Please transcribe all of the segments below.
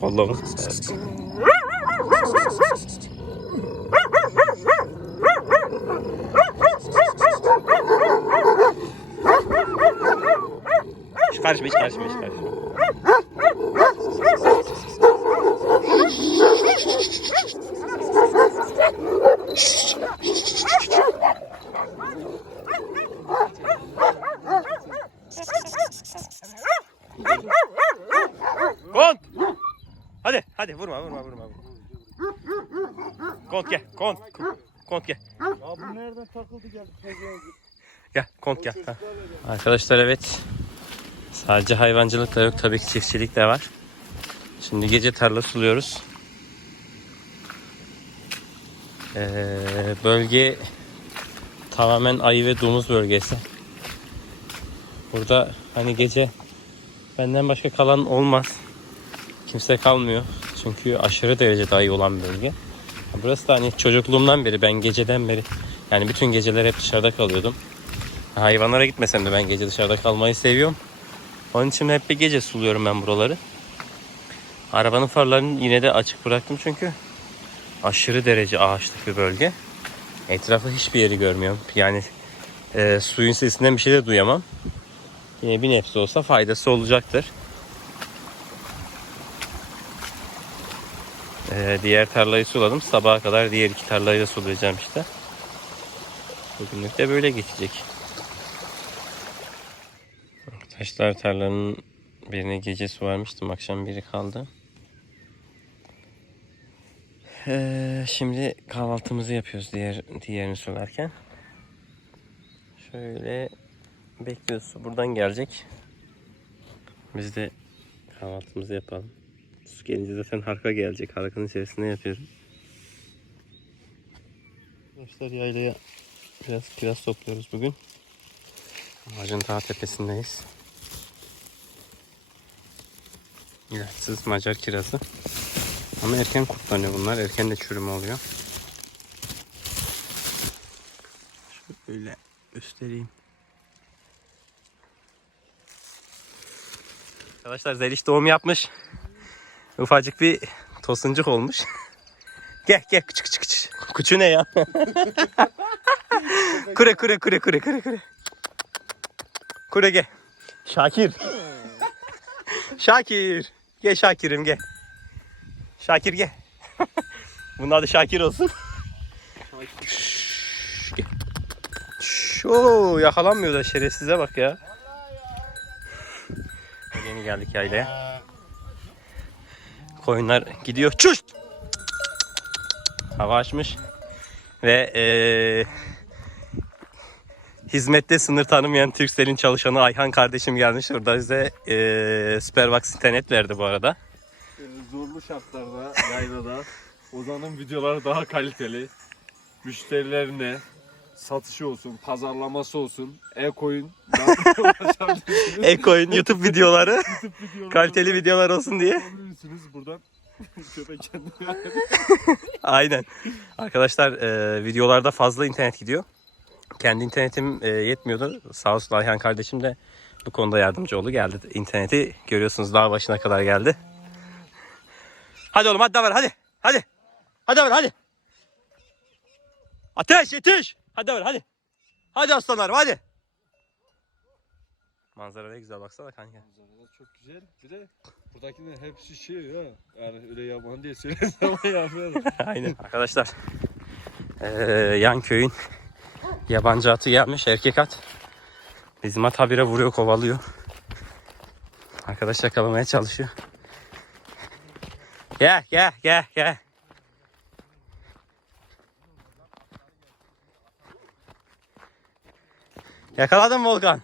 Kolluğum. Hiç karışma, hiç karışma, hiç karışma. Kont! Hadi, hadi vurma, vurma, vurma. vurma. Kont gel, kont. Kont gel. Ya bu nereden takıldı geldi. Gel, kont gel. Ha. Arkadaşlar evet. Sadece hayvancılık da yok, tabii ki çiftçilik de var. Şimdi gece tarla suluyoruz. Ee, bölge tamamen ayı ve domuz bölgesi. Burada hani gece benden başka kalan olmaz. Kimse kalmıyor. Çünkü aşırı derecede ayı olan bölge. Burası da hani çocukluğumdan beri ben geceden beri yani bütün geceler hep dışarıda kalıyordum. Hayvanlara gitmesem de ben gece dışarıda kalmayı seviyorum. Onun için hep bir gece suluyorum ben buraları. Arabanın farlarını yine de açık bıraktım çünkü aşırı derece ağaçlık bir bölge. Etrafı hiçbir yeri görmüyorum. Yani e, suyun sesinden bir şey de duyamam. Yine bir nebze olsa faydası olacaktır. E, diğer tarlayı suladım. Sabaha kadar diğer iki tarlayı da sulayacağım işte. Bugünlük de böyle geçecek. Taşlar tarlanın birine gece su vermiştim. Akşam biri kaldı. Ee, şimdi kahvaltımızı yapıyoruz diğer diğerini sularken. Şöyle bekliyoruz. Buradan gelecek. Biz de kahvaltımızı yapalım. Su gelince zaten harka gelecek. Harkanın içerisinde yapıyorum. Arkadaşlar yaylaya biraz kiraz topluyoruz bugün. Ağacın daha tepesindeyiz. İlaçsız Macar kirazı. Ama erken kurtlanıyor bunlar. Erken de çürüme oluyor. Şöyle göstereyim. Arkadaşlar Zeliş doğum yapmış. Ufacık bir tosuncuk olmuş. gel gel küçük küçük küçük. Küçü ne ya? kure kure kure kure kure kure. Kure gel. Şakir. Şakir. Gel Şakir'im gel. Şakir gel. Bunun adı Şakir olsun. Şşş, gel. Oo, yakalanmıyor da şerefsize bak ya. Yeni geldik yaylaya. Koyunlar gidiyor. Çuşt! Hava açmış. Ve eee hizmette sınır tanımayan Turkcell'in çalışanı Ayhan kardeşim gelmiş. Burada bize eee Superbox internet verdi bu arada. Ee, Zorlu şartlarda, yaylada Ozan'ın videoları daha kaliteli. Müşterilerine satışı olsun, pazarlaması olsun, e-coin. Eko'nun YouTube videoları kaliteli videolar olsun diye. Yapabilirsiniz buradan. Köpek kendine. Aynen. Arkadaşlar e, videolarda fazla internet gidiyor. Kendi internetim e, yetmiyordu. Sağ olsun Ayhan kardeşim de bu konuda yardımcı oldu. Geldi interneti görüyorsunuz dağ başına kadar geldi. Hadi oğlum hadi davran hadi. Hadi. Hadi davran hadi. Ateş yetiş. Hadi davran hadi. Hadi aslanlarım hadi. Manzara ne güzel baksana kanka. Manzaralar çok güzel. Bir de buradakilerin hepsi şey ya. Yani öyle yaban diye söylüyoruz ama yapıyorlar. Aynen arkadaşlar. Ee, yan köyün yabancı atı gelmiş erkek at. Bizim at habire vuruyor kovalıyor. Arkadaş yakalamaya çalışıyor. Gel gel gel gel. Yakaladın Volkan?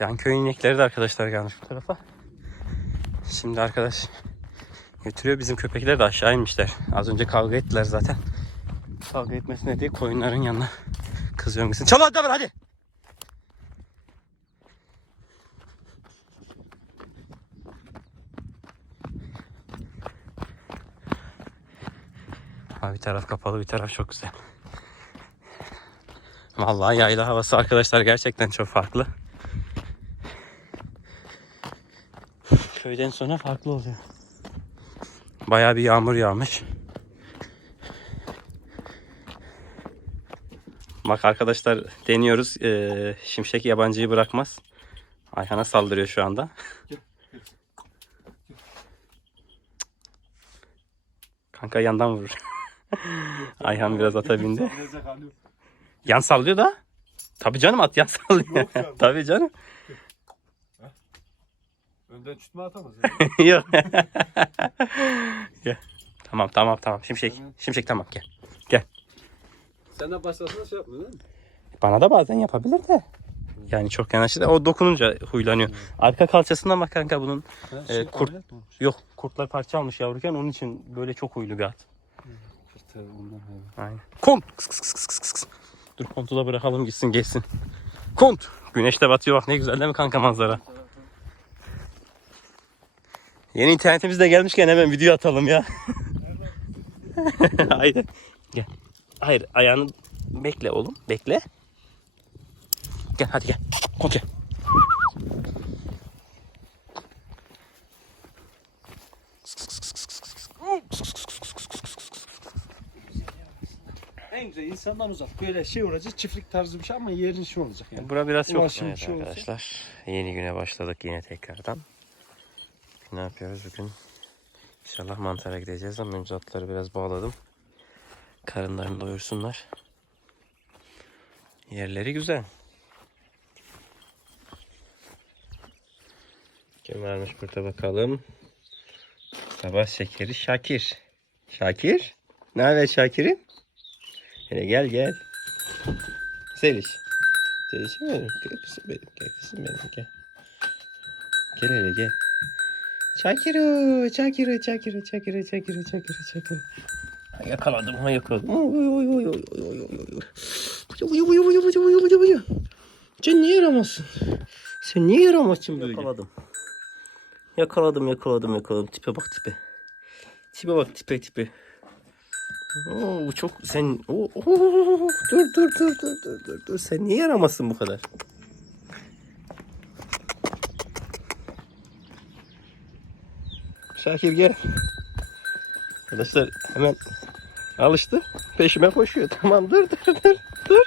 Yan köyün inekleri de arkadaşlar gelmiş bu tarafa. Şimdi arkadaş götürüyor. Bizim köpekler de aşağı inmişler. Az önce kavga ettiler zaten. Kavga etmesine diye koyunların yanına kızıyorum gitsin. Çal hadi hadi. Ha, bir taraf kapalı bir taraf çok güzel. Vallahi yayla havası arkadaşlar gerçekten çok farklı. köyden sonra farklı oluyor. Bayağı bir yağmur yağmış. Bak arkadaşlar deniyoruz. Ee, şimşek yabancıyı bırakmaz. Ayhan'a saldırıyor şu anda. Kanka yandan vurur. Ayhan biraz ata bindi. Yan sallıyor da. Tabii canım at yan sallıyor. Yok ya. Tabii canım. Önden çütme atamaz. Yani. Yok. Gel. Tamam tamam tamam. Şimşek. Şimşek tamam gel. Sen de başlasana şey yapmıyor değil mi? Bana da bazen yapabilir de. Yani çok yanaştı da o dokununca huylanıyor. Arka kalçasından bak kanka bunun. Ha, Evet, kurt- ameliyat mı olmuş? Yok kurtlar parça almış yavruken onun için böyle çok huylu bir at. Tabii ondan. Aynen. Kıs kıs kıs kıs kıs kıs. Dur kontu da bırakalım gitsin geçsin. Kont. Güneş de batıyor bak ne güzel değil mi kanka manzara? Yeni internetimiz de gelmişken hemen video atalım ya. Haydi. Gel. Hayır ayağını bekle oğlum. Bekle. Gel hadi gel. Kont gel. Güzel insandan uzak. Böyle şey olacak çiftlik tarzı bir şey ama yerin şey olacak yani. Bura biraz çok Ulaşım evet şey olsa. arkadaşlar. Yeni güne başladık yine tekrardan. Ne yapıyoruz bugün? İnşallah mantara gideceğiz ama önce atları biraz bağladım. Karınlarını doyursunlar. Yerleri güzel. Kim varmış burada bakalım. Sabah şekeri Şakir. Şakir? Ne haber Şakir'im? Hele gel gel. Seliş. Selişim benim. Gel kızım benim. Gel kızım benim. Gel. Gel hele gel. Çakiru, Çakiru, Çakiru, Çakiru, Çakiru, Çakiru, Çakiru. Yakaladım, ha yakaladım. Oy oy Sen niye yaramazsın? Sen niye yaramazsın böyle? Yakaladım. Yakaladım, yakaladım, yakaladım. Tipe bak tipe. Tipe bak tipe tipe. Oo, çok sen Oo, oo, dur dur dur dur dur dur dur sen niye yaramazsın bu kadar? Şakir gel. Arkadaşlar hemen alıştı. Peşime koşuyor. Tamam dur dur dur dur.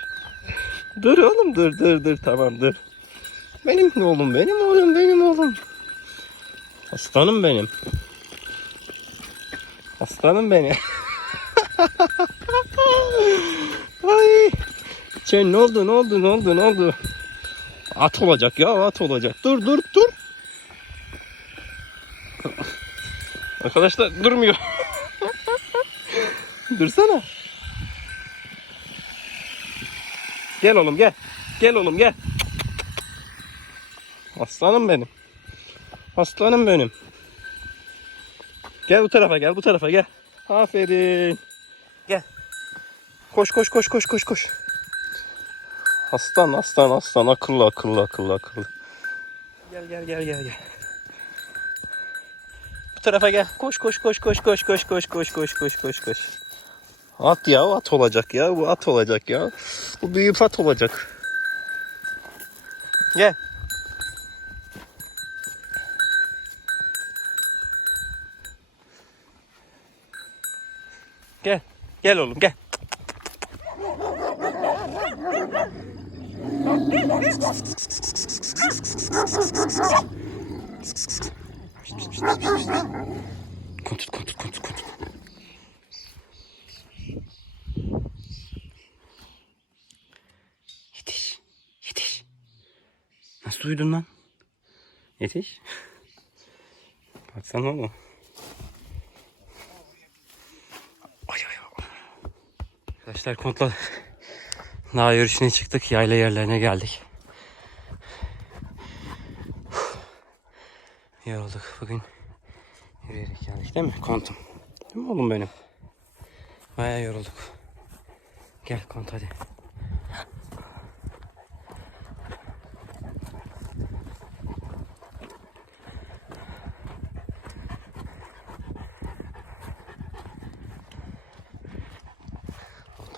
Dur oğlum dur dur dur tamam dur. Benim oğlum benim oğlum benim oğlum. Aslanım benim. Aslanım benim. Ay. Sen ne oldu ne oldu ne oldu ne oldu? At olacak ya at olacak. Dur dur dur. Arkadaşlar durmuyor. Dursana. Gel oğlum gel. Gel oğlum gel. Aslanım benim. Aslanım benim. Gel bu tarafa gel bu tarafa gel. Aferin. Koş koş koş koş koş koş. Aslan aslan aslan akıllı akıllı akıllı akıllı. Gel gel gel gel gel. Bu tarafa gel. Koş koş koş koş koş koş koş koş koş koş koş koş. At ya at olacak ya bu at olacak ya. Bu büyük at olacak. Gel. Gel. Gel oğlum gel. Kontut kontut kontut kontut. Yetiş. Yetiş. Nasıl duydun lan? Yetiş. Baksana oğlum. Ay ay ay. Arkadaşlar kontla dağ yürüyüşüne çıktık. Yayla yerlerine geldik. Yorulduk bugün. Yürüyerek geldik değil mi? Kontum. Değil mi oğlum benim? Bayağı yorulduk. Gel kont hadi.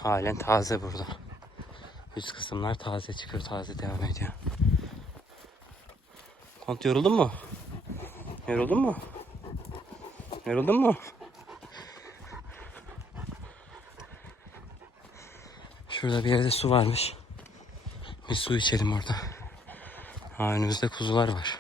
Halen taze burada. Üst kısımlar taze çıkıyor, taze devam ediyor. Kont yoruldun mu? Yoruldun mu? Yoruldun mu? Şurada bir yerde su varmış. Bir su içelim orada. Ha, önümüzde kuzular var.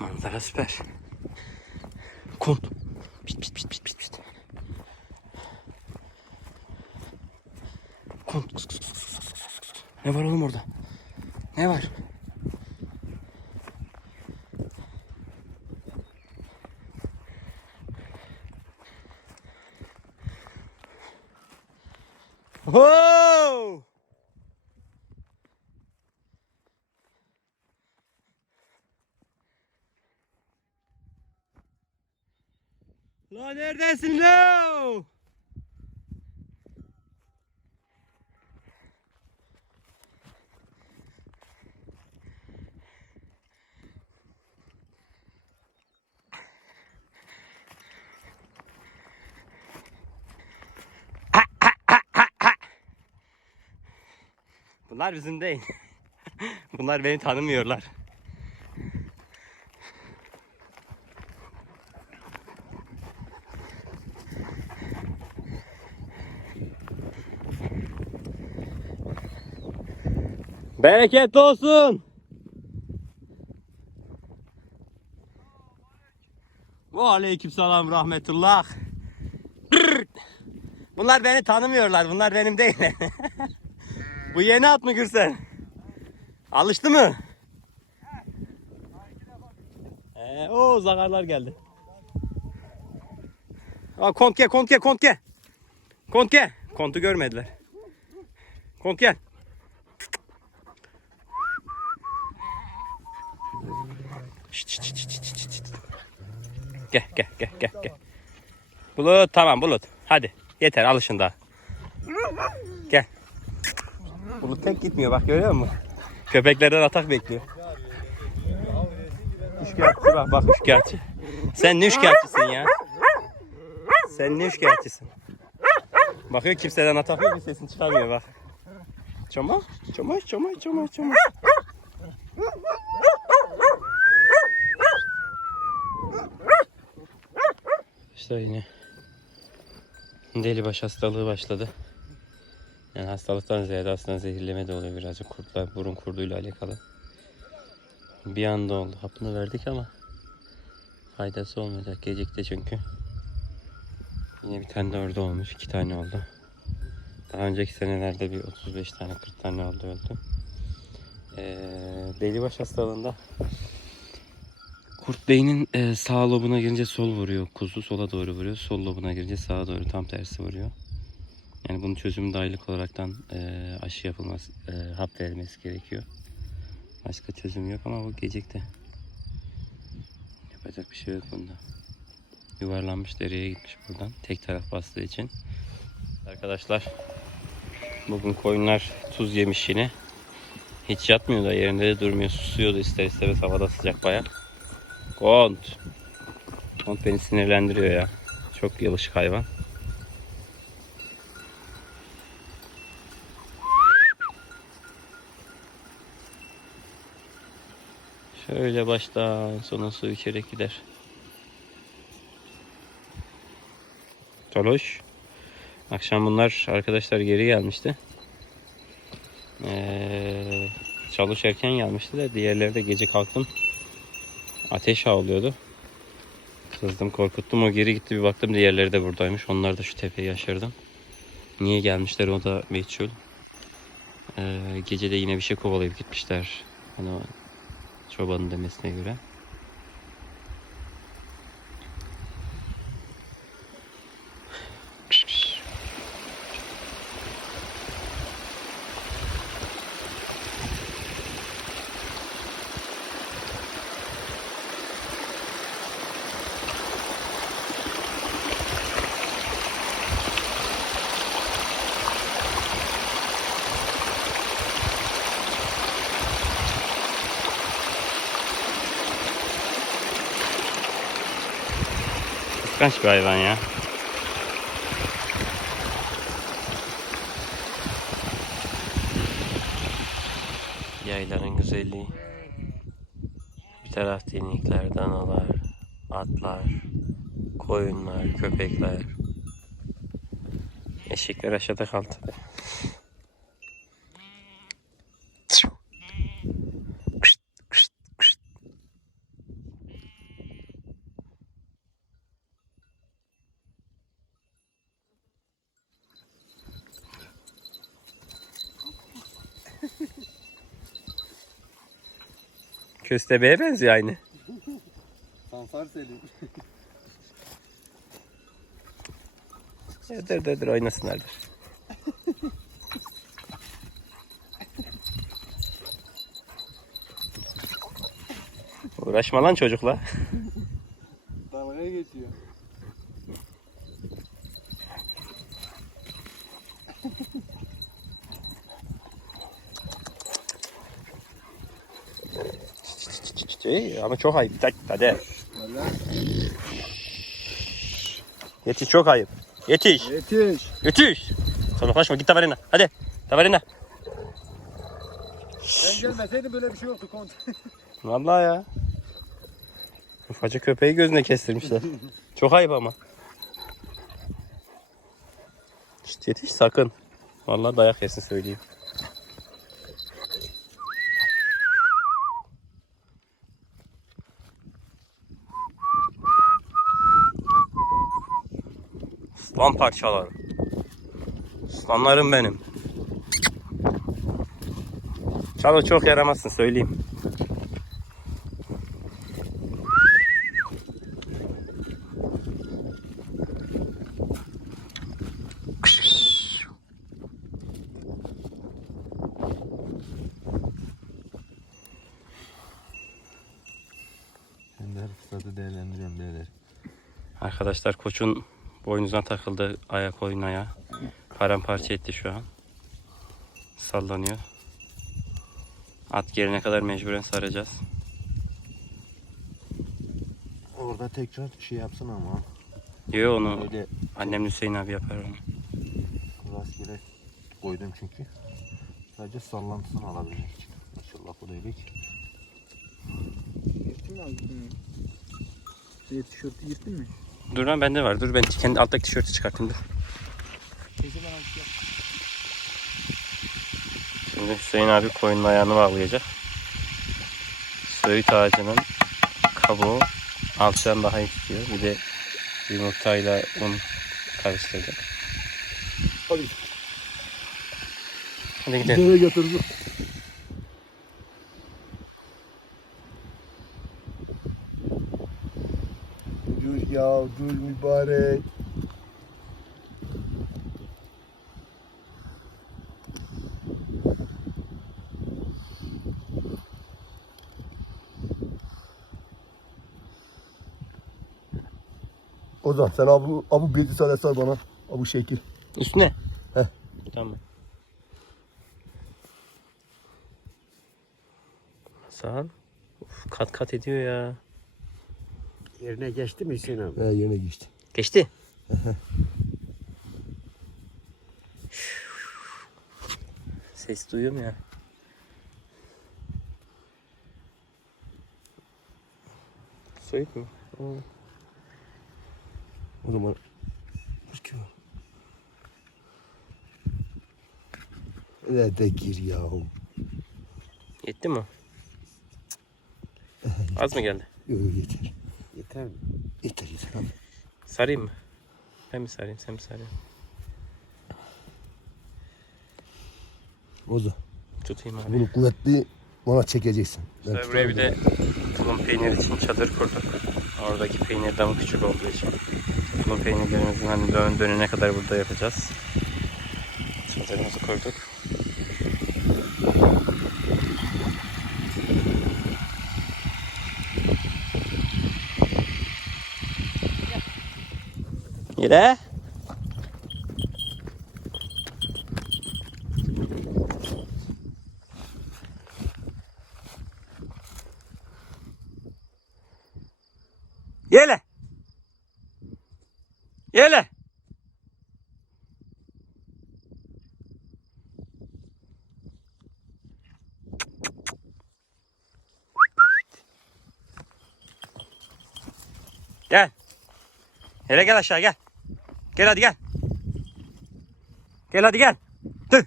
Manzara süper. Kont. Kıs, kıs, kıs, kıs, kıs, kıs, kıs. Ne var oğlum orada? Ne var? Bunlar bizim değil. Bunlar beni tanımıyorlar. Bereketli olsun. Ve aleyküm selam rahmetullah. Bunlar beni tanımıyorlar. Bunlar benim değil. Bu yeni at mı Gürsel? Alıştı mı? Ee, o zagarlar geldi. Aa, kont gel, kont gel, kont gel. Kont gel. Kontu görmediler. Kont gel. Şşt, şşt, şşt, şşt, şşt. Gel, gel, gel, gel, gel. Bulut, tamam Bulut. Hadi, yeter alışın daha. Bulut tek gitmiyor bak görüyor musun? Köpeklerden atak bekliyor. Üçkağıtçı bak bak üçkağıtçı. Sen ne üçkağıtçısın ya? Sen ne üçkağıtçısın? Bakıyor kimseden atak yok sesini çıkarmıyor bak. Çoma, çoma, çoma, çoma, çoma. İşte yine deli baş hastalığı başladı. Yani hastalıktan ziyade aslında zehirleme de oluyor birazcık kurtlar, burun kurduyla alakalı. Bir anda oldu. Hapını verdik ama faydası olmayacak. Gecikti çünkü. Yine bir tane de orada olmuş. iki tane oldu. Daha önceki senelerde bir 35 tane 40 tane oldu öldü. Ee, delibaş hastalığında kurt beynin e, sağ lobuna girince sol vuruyor. Kuzu sola doğru vuruyor. Sol lobuna girince sağa doğru tam tersi vuruyor. Yani bunun çözümü de aylık olaraktan e, aşı yapılması, e, hap verilmesi gerekiyor. Başka çözüm yok ama bu gecikti. Yapacak bir şey yok bunda. Yuvarlanmış dereye gitmiş buradan. Tek taraf bastığı için. Arkadaşlar bugün koyunlar tuz yemiş yine. Hiç yatmıyor da yerinde de durmuyor. Susuyor da ister istemez havada sıcak baya. Kont. Kont beni sinirlendiriyor ya. Çok yalışık hayvan. Şöyle baştan sona su içerek gider. Toloş. Akşam bunlar arkadaşlar geri gelmişti. Ee, çalış erken gelmişti de diğerleri de gece kalktım. Ateş havlıyordu. Kızdım korkuttum o geri gitti bir baktım diğerleri de buradaymış. Onlar da şu tepeyi aşırdım. Niye gelmişler o da meçhul. Ee, gece de yine bir şey kovalayıp gitmişler. Hani çobanın demesine göre. Kıskanç bir hayvan ya. Yayların güzelliği. Bir tarafta inekler, danalar, atlar, koyunlar, köpekler. Eşekler aşağıda kaldı. Köstebeğe benziyor aynı. Sansar Selim. Dur dur dur oynasınlar dur. Uğraşma lan çocukla. ama çok ayıp. Hadi. hadi. Yetiş çok ayıp. Yetiş. Yetiş. Yetiş. Soluklaşma git tavarına. Hadi. Tavarına. Ben gelmeseydim böyle bir şey yoktu kont. Vallahi ya. Ufacık köpeği gözüne kestirmişler. Çok ayıp ama. İşte yetiş sakın. Vallahi dayak yesin söyleyeyim. Aslan parçaları. Aslanlarım benim. Çalo çok yaramazsın söyleyeyim. Ben de her fırsatı değerlendiriyorum beyler. Arkadaşlar koçun boynuzuna takıldı ayak oynaya. Paramparça etti şu an. Sallanıyor. At gelene kadar mecburen saracağız. Orada tekrar şey yapsın ama. Diyor onu Öyle annem Hüseyin abi yapar onu. rastgele koydum çünkü. Sadece sallantısını alabilmek için. İnşallah bu da ki. Yırttın mı abi? Şey, tişörtü yırttın mı? Dur lan bende var. Dur ben kendi alttaki tişörtü çıkartayım dur. Şimdi Hüseyin abi koyunun ayağını bağlayacak. Söğüt ağacının kabuğu alçıdan daha iyi tutuyor. Bir de yumurtayla un karıştıracak. Hadi. Hadi gidelim. Nereye götürdün? Dur mübarek. Ozan sen abu abu bir tane sar bana. Abu şekil. Üstüne. Heh. Tamam. Ol. Uf, kat kat ediyor ya. Yerine geçti mi Hüseyin abi? He yerine geçti. Geçti. Ses duyuyorum ya. Mü? Oo. O zaman bakıyor. Ne de gir yahu. Yetti mi? Az mı geldi? Yok yeter. Yeter mi? Yeter yeter abi. Sarayım mı? Ben mi sarayım, sen mi sarıyorsun? Ozan Tutayım abi. bunu kuvvetli bana çekeceksin. Ben Sonra buraya bir de tulum peynir için çadır kurduk. Oradaki peynir damı küçük olduğu için. Tulum peynirlerimizin hani dön dönene kadar burada yapacağız. Çadırımızı kurduk. Yine. Yele. Yele. Gel. Hele gel aşağı gel. Gel hadi gel. Gel hadi gel. Dur.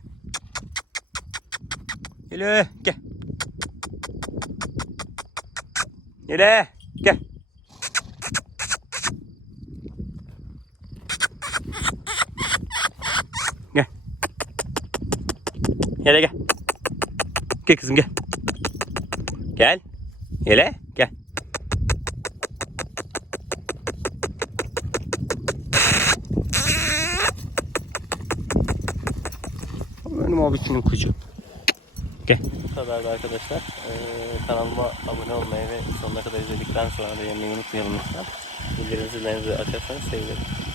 Hele gel. Hele gel. Gel. Hele gel. Gel kızım gel. Gel. Hele abisinin kucu. Gel. Bu kadardı arkadaşlar. Ee, kanalıma abone olmayı ve sonuna kadar izledikten sonra beğenmeyi unutmayalım lütfen. Bildirim zillerinizi açarsanız sevinirim.